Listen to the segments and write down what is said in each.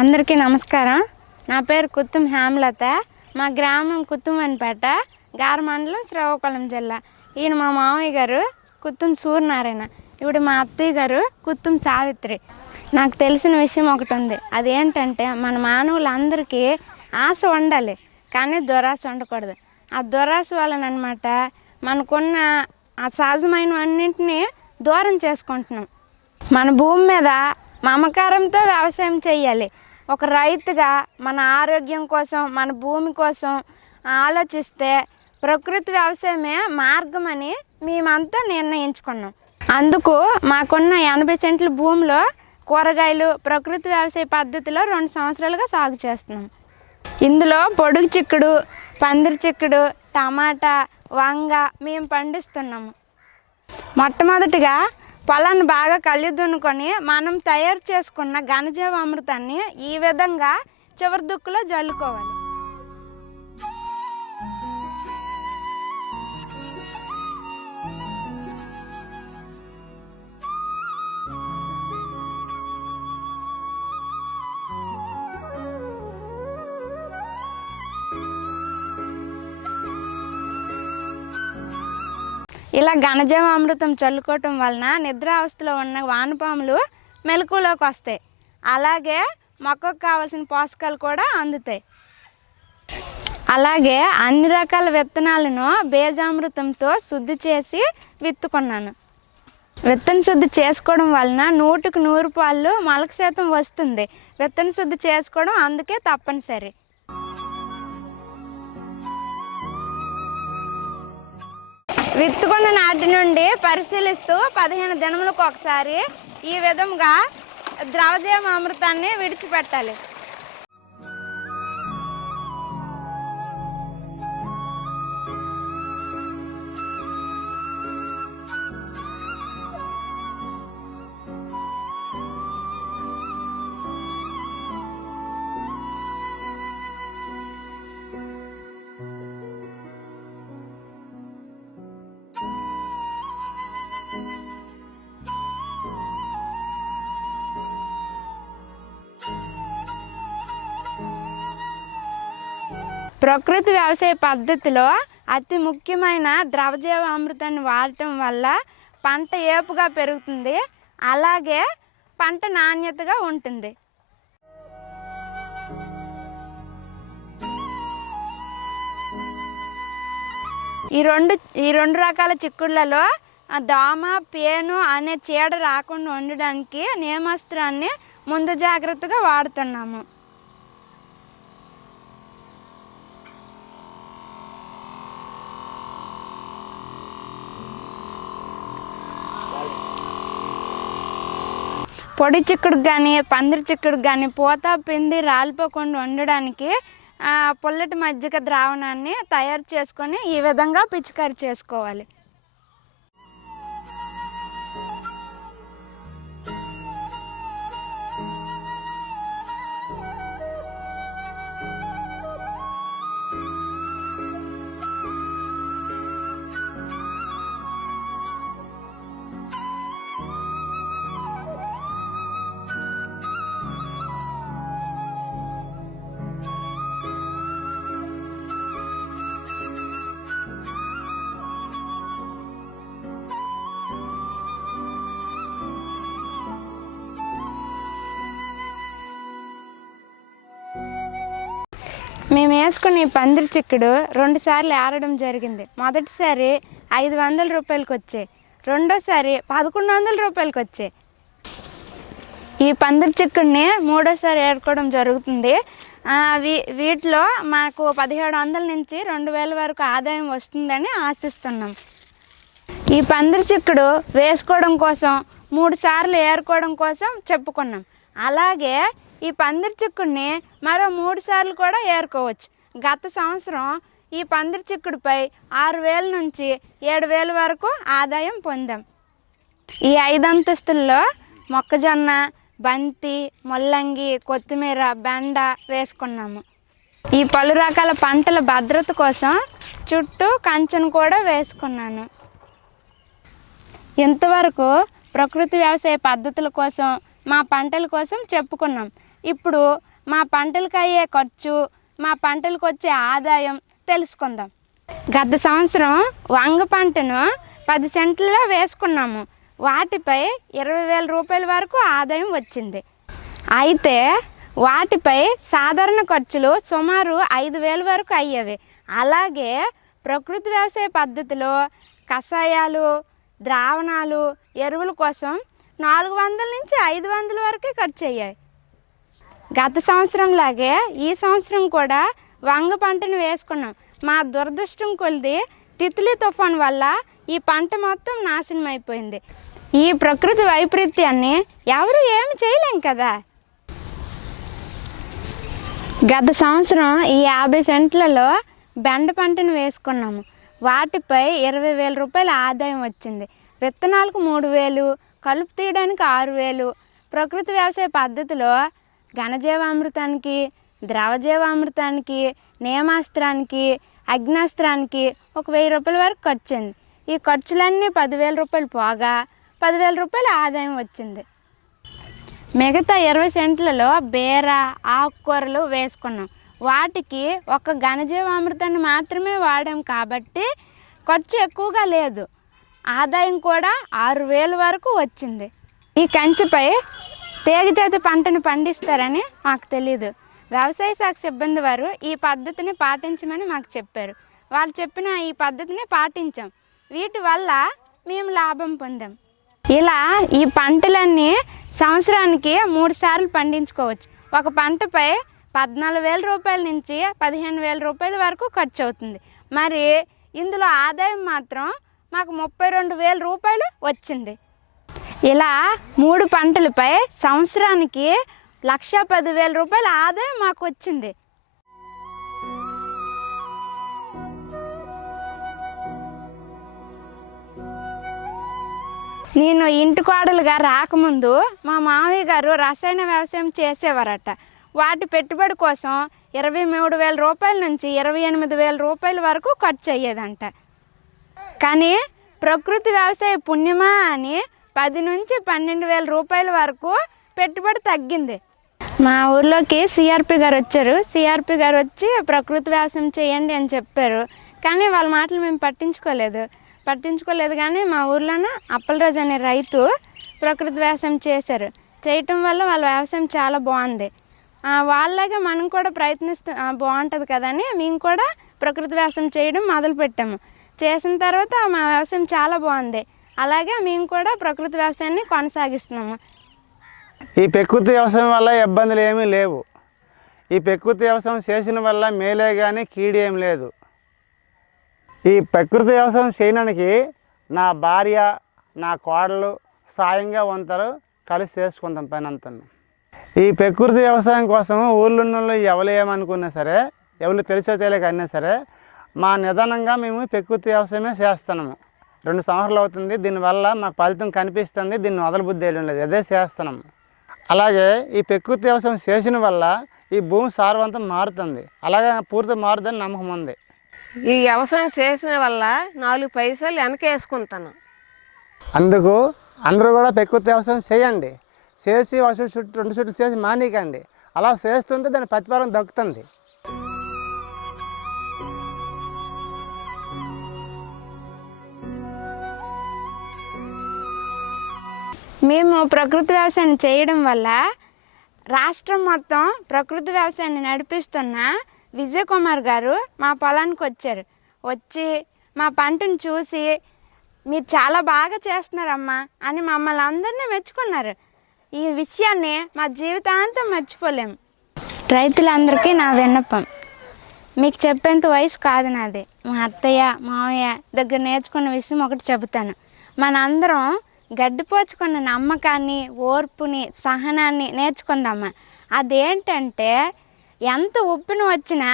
అందరికీ నమస్కారం. నా పేరు కుత్తుం హేమలత. మా గ్రామం కుత్తుమనిపేట, గార మండలం, శ్రీకాకుళం జిల్లా. ఈయన మా మామయ్య గారు కుత్తుం సూర్యనారాయణ. ఇప్పుడు మా అత్తయ్య గారు కుత్తుం సావిత్రి. నాకు తెలిసిన విషయం ఒకటి ఉంది. అదేంటంటే మన మానవులందరికీ ఆశ ఉండాలి, కానీ దురాశ ఉండకూడదు. ఆ దురాశ వలన అనమాట మనకున్న ఆ సహజమైనవన్నింటినీ దూరం చేసుకుంటున్నాం. మన భూమి మీద మమకారంతో వ్యవసాయం చేయాలి. ఒక రైతుగా మన ఆరోగ్యం కోసం, మన భూమి కోసం ఆలోచిస్తే ప్రకృతి వ్యవసాయమే మార్గమని మేమంతా నిర్ణయించుకున్నాం. అందుకు మాకున్న 80 సెంట్ల భూమిలో కూరగాయలు ప్రకృతి వ్యవసాయ పద్ధతిలో 2 సంవత్సరాలుగా సాగు చేస్తున్నాం. ఇందులో పొడుగు చిక్కుడు, పందిరి చిక్కుడు, టమాటా, వంగ మేము పండిస్తున్నాము. మొట్టమొదటిగా పొలాన్ని బాగా కళ్ళి దున్నుకొని మనం తయారు చేసుకున్న ఘనజీవామృతాన్ని ఈ విధంగా చివరి దుక్కులో జల్లుకోవాలి. ఇలా ఘనజీవామృతం చల్లుకోవటం వలన నిద్రావస్థలో ఉన్న వానపాములు మెలకువలోకి వస్తాయి. అలాగే మొక్కకు కావాల్సిన పోషకాలు కూడా అందుతాయి. అలాగే అన్ని రకాల విత్తనాలను బీజామృతంతో శుద్ధి చేసి విత్తుకున్నాను. విత్తన శుద్ధి చేసుకోవడం వలన 100కి 100 పాళ్ళు మొలక శాతం వస్తుంది. విత్తన శుద్ధి చేసుకోవడం అందుకే తప్పనిసరి. విత్తుకున్న నాటి నుండి పరిశీలిస్తూ 15 దినములకు ఒకసారి ఈ విధంగా ద్రవజీవామృతాన్ని విడిచిపెట్టాలి. ప్రకృతి వ్యవసాయ పద్ధతిలో అతి ముఖ్యమైన ద్రవజీవామృతాన్ని వాడటం వల్ల పంట ఏపుగా పెరుగుతుంది, అలాగే పంట నాణ్యతగా ఉంటుంది. ఈ రెండు రకాల చిక్కుళ్లలో దోమ, పేను అనే చీడ రాకుండా ఉండడానికి నేమాస్త్రాన్ని ముందు జాగ్రత్తగా వాడుతున్నాము. పొడి చిక్కుడుకు కానీ, పందిరి చిక్కుడుకు కానీ పూత పిండి రాలిపోకుండా ఉండడానికి పుల్లటి మజ్జిగ ద్రావణాన్ని తయారు చేసుకొని ఈ విధంగా పిచికారీ చేసుకోవాలి. మేము వేసుకున్న ఈ పందిరి చిక్కుడు 2 సార్లు ఏరడం జరిగింది. మొదటిసారి 500 రూపాయలకి వచ్చాయి, రెండోసారి 1100 రూపాయలకి వచ్చాయి. ఈ పందిరి చిక్కుడిని 3వసారి ఏరుకోవడం జరుగుతుంది. వీటిలో మాకు 1700 నుంచి 2000 వరకు ఆదాయం వస్తుందని ఆశిస్తున్నాం. ఈ పందిరి చిక్కుడు వేసుకోవడం కోసం 3 సార్లు ఏరుకోవడం కోసం చెప్పుకున్నాం. అలాగే ఈ పందిరి చిక్కుడిని మరో 3 సార్లు కూడా ఏరుకోవచ్చు. గత సంవత్సరం ఈ పందిరి చిక్కుడుపై 6000 నుంచి 7000 వరకు ఆదాయం పొందాం. ఈ 5 అంతస్తుల్లో మొక్కజొన్న, బంతి, ముల్లంగి, కొత్తిమీర, బెండ వేసుకున్నాము. ఈ పలు రకాల పంటల భద్రత కోసం చుట్టూ కంచెను కూడా వేసుకున్నాను. ఇంతవరకు ప్రకృతి వ్యవసాయ పద్ధతుల కోసం, మా పంటల కోసం చెప్పుకున్నాం. ఇప్పుడు మా పంటలకు అయ్యే ఖర్చు, మా పంటలకు వచ్చే ఆదాయం తెలుసుకుందాం. గత సంవత్సరం వంగ పంటను 10 సెంట్లలో వేసుకున్నాము. వాటిపై 20,000 రూపాయల వరకు ఆదాయం వచ్చింది. అయితే వాటిపై సాధారణ ఖర్చులు సుమారు 5,000 వరకు అయ్యేవి. అలాగే ప్రకృతి వ్యవసాయ పద్ధతిలో కషాయాలు, ద్రావణాలు, ఎరువుల కోసం 400 నుంచి 500 వరకే ఖర్చు అయ్యాయి. గత సంవత్సరంలాగే ఈ సంవత్సరం కూడా వంగ పంటను వేసుకున్నాం. మా దురదృష్టం కొలిది తిత్లీ తుఫాన్ వల్ల ఈ పంట మొత్తం నాశనం అయిపోయింది. ఈ ప్రకృతి వైపరీత్యాన్ని ఎవరు ఏమి చేయలేం కదా. గత సంవత్సరం ఈ 50 సెంట్లలో బెండ పంటను వేసుకున్నాము. వాటిపై 20,000 రూపాయల ఆదాయం వచ్చింది. విత్తనాలకు 3,000, కలుపు తీయడానికి 6,000. ప్రకృతి వ్యవసాయ పద్ధతిలో ఘనజీవామృతానికి, ద్రవజీవామృతానికి, నేమాస్త్రానికి, అగ్నాస్త్రానికి 1,000 రూపాయల వరకు ఖర్చు అయింది. ఈ ఖర్చులన్నీ 10,000 రూపాయలు పోగా 10,000 రూపాయల ఆదాయం వచ్చింది. మిగతా 20 సెంట్లలో బీర, ఆకుకూరలు వేసుకున్నాం. వాటికి ఒక ఘనజీవామృతాన్ని మాత్రమే వాడాం కాబట్టి ఖర్చు ఎక్కువగా లేదు. ఆదాయం కూడా 6,000 వరకు వచ్చింది. ఈ కంచెపై తీగజాతి పంటను పండిస్తారని మాకు తెలీదు. వ్యవసాయ శాఖ సిబ్బంది వారు ఈ పద్ధతిని పాటించమని మాకు చెప్పారు. వాళ్ళు చెప్పిన ఈ పద్ధతిని పాటించాం. వీటి వల్ల మేము లాభం పొందాం. ఇలా ఈ పంటలన్నీ సంవత్సరానికి 3 సార్లు పండించుకోవచ్చు. ఒక పంటపై 14,000 రూపాయల నుంచి 15,000 రూపాయల వరకు ఖర్చు అవుతుంది. మరి ఇందులో ఆదాయం మాత్రం మాకు 32,000 రూపాయలు వచ్చింది. ఇలా 3 పంటలపై సంవత్సరానికి 1,10,000 రూపాయల ఆదాయం మాకు వచ్చింది. నేను ఇంటి కోడలుగా రాకముందు మా మామయ్య గారు రసాయన వ్యవసాయం చేసేవారట. వాటి పెట్టుబడి కోసం 23,000 రూపాయల నుంచి 28,000 రూపాయల వరకు ఖర్చు అయ్యేదంట. కానీ ప్రకృతి వ్యవసాయ పుణ్యమా అని 10 నుంచి 12,000 రూపాయల వరకు పెట్టుబడి తగ్గింది. మా ఊర్లోకి సిఆర్పి గారు వచ్చారు. సిఆర్పి గారు వచ్చి ప్రకృతి వ్యవసాయం చేయండి అని చెప్పారు. కానీ వాళ్ళ మాటలు మేము పట్టించుకోలేదు. కానీ మా ఊర్లోనే అప్పలరాజు అనే రైతు ప్రకృతి వ్యవసాయం చేశారు. చేయటం వల్ల వాళ్ళ వ్యవసాయం చాలా బాగుంది. వాళ్ళలాగే మనం కూడా బాగుంటుంది కదా అని మేము కూడా ప్రకృతి వ్యవసాయం చేయడం మొదలుపెట్టాము. చేసిన తర్వాత మా వ్యవసాయం చాలా బాగుంది. అలాగే మేము కూడా ప్రకృతి వ్యవసాయాన్ని కొనసాగిస్తున్నాము. ఈ ప్రకృతి వ్యవసాయం వల్ల ఇబ్బందులు ఏమీ లేవు. ఈ ప్రకృతి వ్యవసాయం చేసిన వల్ల మేలే కానీ కీడు ఏం లేదు. ఈ ప్రకృతి వ్యవసాయం చేయడానికి నా భార్య, నా కోడలు సాయంగా ఉంటారు. కలిసి చేసుకుంటాం పని అంతా. ఈ ప్రకృతి వ్యవసాయం కోసం ఊళ్ళో ఎవరు ఏమనుకున్నా సరే, ఎవరు తెలిసే తెలియక అయినా సరే, మా నిదానంగా మేము ప్రకృతి వ్యవసాయమే చేస్తున్నాము. 2 సంవత్సరాలు అవుతుంది. దీనివల్ల మాకు ఫలితం కనిపిస్తుంది. దీన్ని వదలబుద్ధి వేయడం లేదు, అదే చేస్తున్నాము. అలాగే ఈ ప్రకృతి వ్యవసాయం చేసిన వల్ల ఈ భూమి సారవంతం మారుతుంది. అలాగే పూర్తి మారుతుందని నమ్మకం ఉంది. ఈ వ్యవసాయం చేసిన వల్ల 4 పైసలు వెనకేసుకుంటాను. అందుకు అందరూ కూడా ప్రకృతి వ్యవసాయం చేయండి. చేసి 1 చుట్టూ 2 చుట్లు చేసి మానేయకండి. అలా చేస్తుంటే దాని ప్రతిఫలం దక్కుతుంది. మేము ప్రకృతి వ్యవసాయం చేయడం వల్ల రాష్ట్రం మొత్తం ప్రకృతి వ్యవసాయాన్ని నడిపిస్తున్న విజయ్ కుమార్ గారు మా పొలానికి వచ్చి మా పంటను చూసి మీరు చాలా బాగా చేస్తున్నారమ్మా అని మమ్మల్ని అందరినీ మెచ్చుకున్నారు. ఈ విషయాన్ని మా జీవితాంతం మర్చిపోలేము. రైతులందరికీ నా విన్నపం, మీకు చెప్పేంత వయసు కాదు నాది. మా అత్తయ్య, మావయ్య దగ్గర నేర్చుకున్న విషయం ఒకటి చెబుతాను. మనందరం గడ్డిపోచుకున్న నమ్మకాన్ని, ఓర్పుని, సహనాన్ని నేర్చుకుందామా. అదేంటంటే ఎంత ఉప్పును వచ్చినా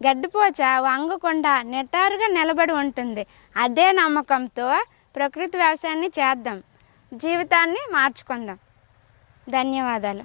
గడ్డిపోచ వంగకుండా నిటారుగా నిలబడి ఉంటుంది. అదే నమ్మకంతో ప్రకృతి వ్యవసాయాన్ని చేద్దాం, జీవితాన్ని మార్చుకుందాం. ధన్యవాదాలు.